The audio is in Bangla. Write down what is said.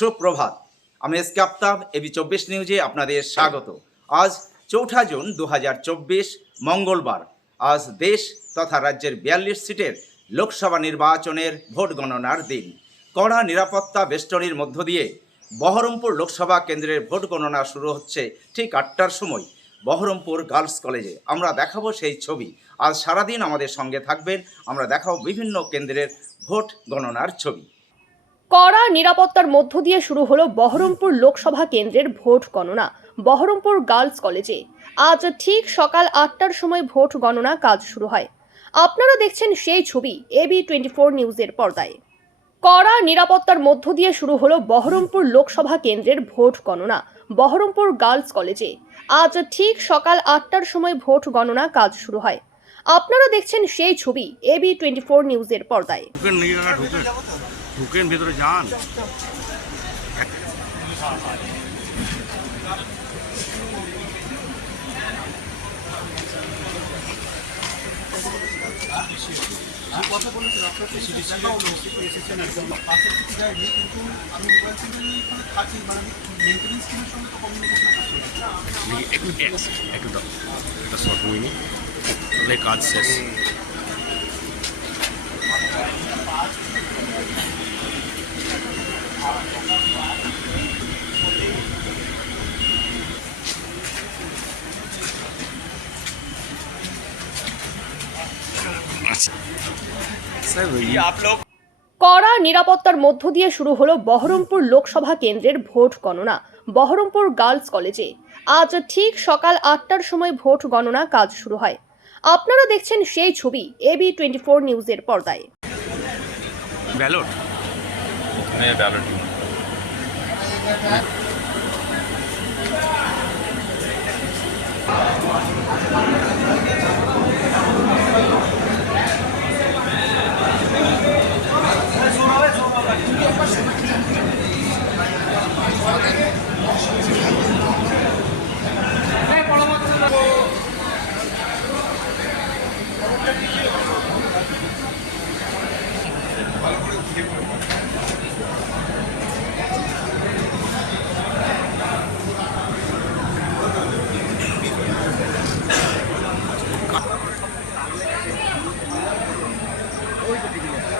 সুপ্রভাত। আমি এস কে আফতাব এবি চব্বিশ নিউজে আপনাদের স্বাগত। আজ চৌঠা জুন দু হাজার চব্বিশ, মঙ্গলবার। আজ দেশ তথা রাজ্যের বিয়াল্লিশ সিটের লোকসভা নির্বাচনের ভোট গণনার দিন। কড়া নিরাপত্তা বেষ্টনীর মধ্য দিয়ে বহরমপুর লোকসভা কেন্দ্রের ভোট গণনা শুরু হচ্ছে ঠিক আটটার সময়। বহরমপুর গার্লস কলেজে। আমরা দেখাবো সেই ছবি। আজ সারাদিন আমাদের সঙ্গে থাকবেন। আমরা দেখাবো বিভিন্ন কেন্দ্রের ভোট গণনার ছবি। কড়া নিরাপত্তার মধ্য দিয়ে শুরু হলো বহরমপুর লোকসভা কেন্দ্রের ভোট গণনা, বহরমপুর গার্লস কলেজে। আজ ঠিক সকাল আটটার সময় ভোট গণনা কাজ শুরু হয়। আপনারা দেখছেন সেই ছবি এবি টোয়েন্টি ফোর নিউজের পর্দায়। কড়া নিরাপত্তার মধ্য দিয়ে শুরু হলো বহরমপুর লোকসভা কেন্দ্রের ভোট গণনা, বহরমপুর গার্লস কলেজে। আজ ঠিক সকাল আটটার সময় ভোট গণনা কাজ শুরু হয়। আপনারা দেখছেন সেই ছবি এবি টোয়েন্টি ফোর নিউজের পর্দায়। ঢুকেন ভেতরে যান। দাও। একটা শর্ট নিয়ে তাহলে কাজ শেষ। কড়া নিরাপত্তার মধ্য দিয়ে শুরু হলো বহরমপুর লোকসভা কেন্দ্রের ভোট গণনা বহরমপুর গার্লস কলেজে। আজ ঠিক সকাল আটটার সময় ভোট গণনা কাজ শুরু হয়। আপনারা দেখছেন সেই ছবি এবি টোয়েন্টি ফোর নিউজের পর্দায়। ব্যালট। এখানে ব্যালট